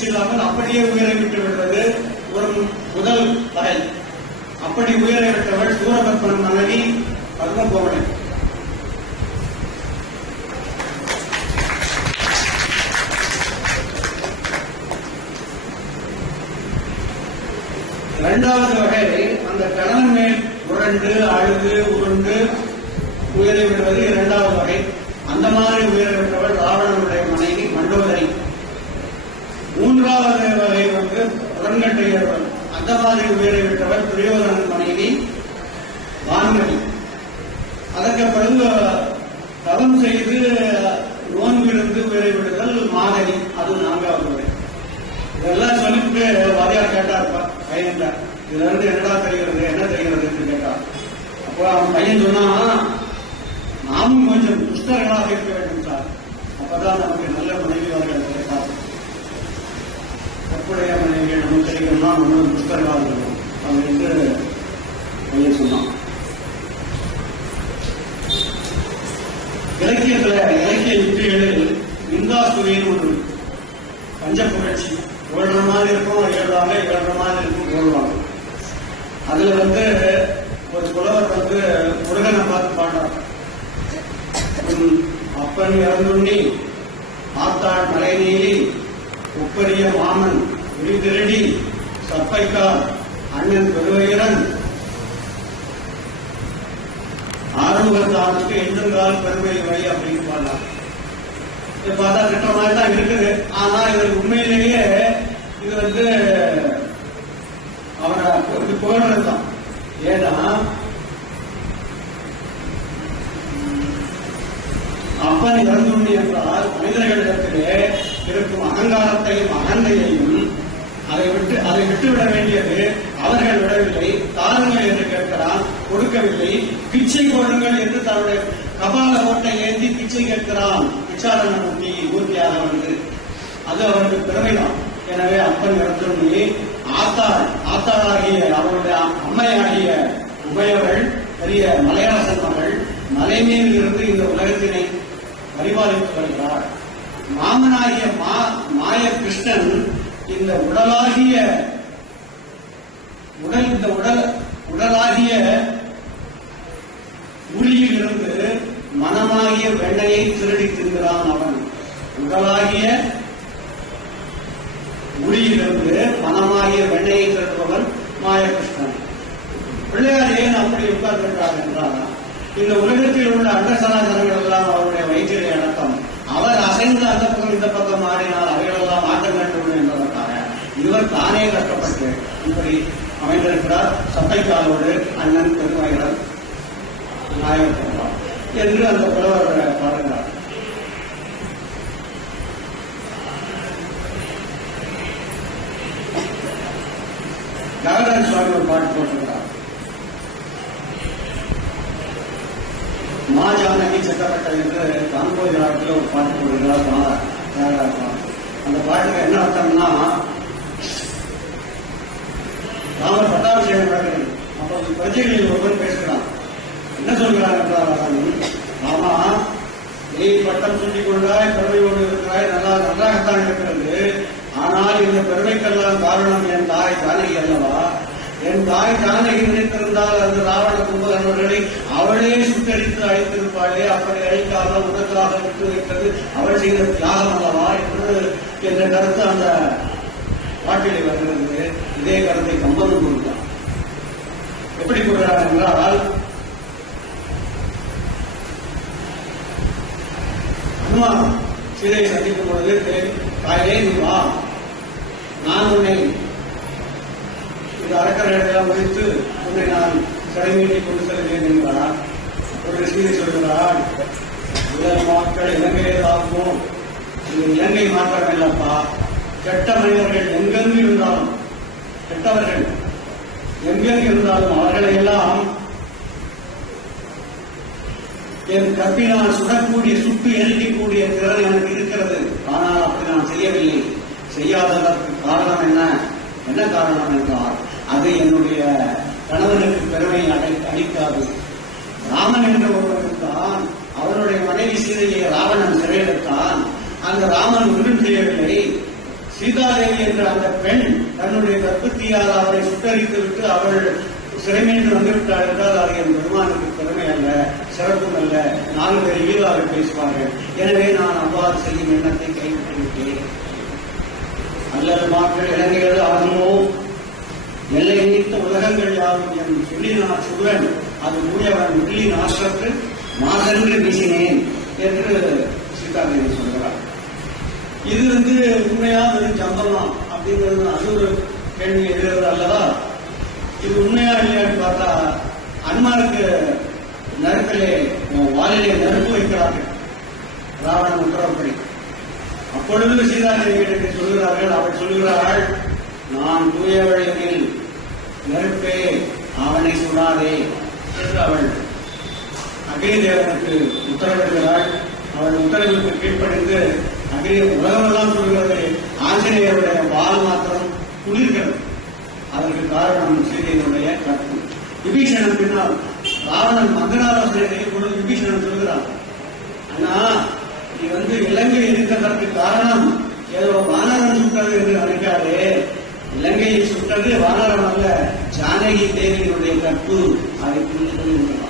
பேச்சில்லாமல் அப்படியே உயிரை விட்டு விடுவது ஒரு முதல் வகை அப்படி உயிரை விட்டவள் சூரபத்மன் மனைவி பத்மபோவனை இரண்டாவது வகை அந்த கணவன் மேல் உரண்டு அழுது உருண்டு உயிரை விடுவது இரண்டாவது வகை. அந்த மாதிரி உயிரை விட்டவள் ராவணனுடைய மனைவி மண்டோதரி. மூன்றாவது வகை வந்து உடன்கட்டையர்கள் அந்த மாதிரி உயிரை விட்டவள் துரியோதனன் மனைவி வான்மதி அதற்கு பிறகு தவம் செய்து நோன்பிலிருந்து உயிரை விடுதல் மாதவி அது நான்காவது. முறை இதெல்லாம் சொல்லிட்டு வாரியார் கேட்டாருப்பா பையன் இதுல இருந்து என்னடா தெரிகிறது என்ன தெரிகிறதுன்னு கேட்டார் அப்போ அவன் பையன் சொன்னா சொன்னான் இலக்கியத்துல இலக்கிய யுக்திகளில் நிந்தாசுரின்னு ஒரு பஞ்ச புரட்சி. ஓடுற மாதிரி இருக்கும் ஏழுவாங்க ஏழுற மாதிரி இருக்கும் ஓடுவாங்க. அதுல வந்து ஒரு புலவர் வந்து முருகனை பார்த்து பாடுறார். அப்பன் இறந்துண்ணி ஆத்தாள் மலை நீலி உப்பரிய மாமன் விழிதிரடி சப்பைக்கார் அண்ணன் பெருவயிரன் ஆரம்பகாரத்துக்கு எந்த கால பெருமை வை அப்படின்னு பாடலாம் பார்த்தா திட்ட மாதிரி தான் இருக்குது. ஆனா இது உண்மையிலேயே இது வந்து அவனை இப்படி தான். ஏன்னா அப்பன் இறந்துள்ளி என்றால் மனிதர்களிடத்திலே இருக்கும் அகங்காரத்தையும் அகந்தையையும் அதை விட்டு அதை விட்டுவிட வேண்டியது அவர்கள் விடவில்லை தாருங்கள் என்று கொடுக்கவில்லை. பிச்சை கொடுங்கள் என்று தன்னுடைய கபால ஓட்டை ஏந்தி பிச்சை கேட்கிறான். பிச்சாரண மூர்த்தி மூர்த்தியாக வந்து அது அவருக்கு திறமைதான். எனவே அப்பன் இடத்திலேயே ஆத்தாள் ஆத்தாளாகிய அவருடைய அம்மையாகிய உமையவள் பெரிய மலையாள செல்வர்கள் மலை இருந்து இந்த உலகத்தினை பரிபாலித்து வருகிறார். மாமனாகிய மா மாய கிருஷ்ணன் இந்த உடலாகிய உடல் இந்த உடல் உடலாகிய உளியில் இருந்து மனமாகிய வெண்ணையை திருடி தின்கிறான் அவன். உடலாகிய உளியிலிருந்து மனமாகிய வெண்ணையை திருடுபவன் மாயகிருஷ்ணன். பிள்ளையார் ஏன் அப்படி உட்கார்ந்திருக்கிறார் என்றால் இந்த உலகத்தில் உள்ள அண்டசனாதனங்கள் எல்லாம் அவருடைய வயிற்றிலே அடக்கம். அவர் அசைந்து அந்த பக்கம் இந்த பக்கம் மாறினால் அவைகளெல்லாம் ஆட்டம் வேண்டும் என்பதற்காக இவர் தானே கஷ்டப்பட்டு இப்படி அமைந்திருக்கிறார். சட்டைக்காலோடு அண்ணன் பெருமையினர் நாயகர் என்று அந்த புலவர் பாடுகிறார் நாகராஜ சுவாமி ஒரு பாட்டு போட்டிருக்கிறார் மா ஜானகி சட்டப்பட்ட என்று காம்போஜி நாட்டில் ஒரு பாட்டு போடுகிறார் நாகராஜ சுவாமி. அந்த பாட்டுக்கு என்ன அர்த்தம்னா ராமர் பட்டாபிஷேகம் நடக்கிறது அப்போது பிரஜைகளில் ஒருவர் பேசுகிறார் என்ன சொல்கிறார் என்றால் நீ பட்டம் சுட்டிக் கொண்டாய் பெருமையோடு இருக்கிறாய் நல்லா நன்றாகத்தான் இருக்கிறது. ஆனால் இந்த பெருமைக்கெல்லாம் காரணம் என் தாய் ஜானகி அல்லவா? என் தாய் ஜானகி நினைத்திருந்தால் அந்த ராவண கும்பகர்ணர்களை அவளே சுட்டடித்து அழைத்திருப்பாளே. அப்படி அழைக்காத உதற்காக விட்டு வைத்தது அவள் செய்த தியாகம் அல்லவா? என்று என்ற கருத்து அந்த பாட்டிலே வருகிறது. இதே கருத்தை கம்பனும் கொடுத்தார் எப்படி கூறுகிறார் என்றால் அனுமான் சிலை சந்திக்கும் பொழுது தாயே நீ வா. நான் உன்னை இந்த அறக்கரையெல்லாம் முடித்து உன்னை நான் சிறைமீட்டி கொண்டு செல்கிறேன் என்கிறார் ஒரு சீதை சொல்கிறார் உலக மக்கள் இலங்கையை தாக்கும் இந்த இலங்கை மாற்றம் இல்லப்பா கெட்ட மனிதர்கள் எங்கெங்கு இருந்தாலும் கெட்டவர்கள் எங்கெங்கு இருந்தாலும் அவர்களை எல்லாம் என் கற்பினால் சுடக்கூடிய சுட்டு எரிக்கக்கூடிய திறன் எனக்கு இருக்கிறது. ஆனால் அப்படி நான் செய்யவில்லை. செய்யாததற்கு காரணம் என்ன? என்ன காரணம் என்றால் அது என்னுடைய கணவனுக்கு பெருமை அடை அளிக்காது. ராமன் என்ற ஒருவன் அவருடைய அவனுடைய மனைவி சீதையை ராவணன் சிறையெடுத்தான் அந்த ராமன் ஒன்றும் செய்யவில்லை சீதாதேவி என்ற அந்த பெண் தன்னுடைய கற்பத்தியால் அவரை சுட்டரித்து விட்டு அவள் சிறைமீண்டு வந்துவிட்டாள் என்றால் அது என் பெருமானுக்கு பெருமை அல்ல. சிறப்பும் அல்ல. நாலு பேர் இழிவாக பேசுவார்கள். எனவே நான் அவ்வாறு செய்யும் எண்ணத்தை கைவிட்டு அல்லது மாற்று இலங்கைகள் ஆகுமோ எல்லை நீத்த உலகங்கள் யாவும் என் சொல்லினார் சுவன் அது மூயவன் முள்ளி நாசத்து மாசென்று வீசினேன் என்று சீதாதேவி சொல்கிறார். இது வந்து உண்மையா வெறும் சம்பளம் அப்படிங்கிறது அது ஒரு கேள்வி எழுதுறது அல்லவா? இது உண்மையா இல்லையான்னு பார்த்தா அன்மாருக்கு நெருப்பிலே வாலிலே நெருப்பு வைக்கிறார்கள். ராவணன் உத்தரப்படி அப்பொழுது சீதாதேவியிடத்தில் சொல்கிறார்கள் அவள் சொல்கிறாள் நான் தூய வழியில் நெருப்பே அவனை சுடாதே என்று அவள் அக்னிதேவனுக்கு உத்தரவிடுகிறாள். அவள் உத்தரவுக்கு கீழ்ப்படைந்து அக்னி உலகமெல்லாம் சொல்கிறது ஆஞ்சநேயருடைய பால் மாத்திரம் குளிர்கிறது. அதற்கு காரணம் சீதையினுடைய கற்பு. விபீஷணன் பின்னால் ராவணன் மங்களாலோசனை கூட விபீஷணன் சொல்கிறான் அண்ணா நீ வந்து இலங்கை இருக்கிறதற்கு காரணம் ஏதோ வானரம் சுட்டது என்று நினைக்காதே. இலங்கையை சுட்டது வானரம் அல்ல ஜானகி தேவியினுடைய கற்பு. அதை புரிந்து கொள்கிறான்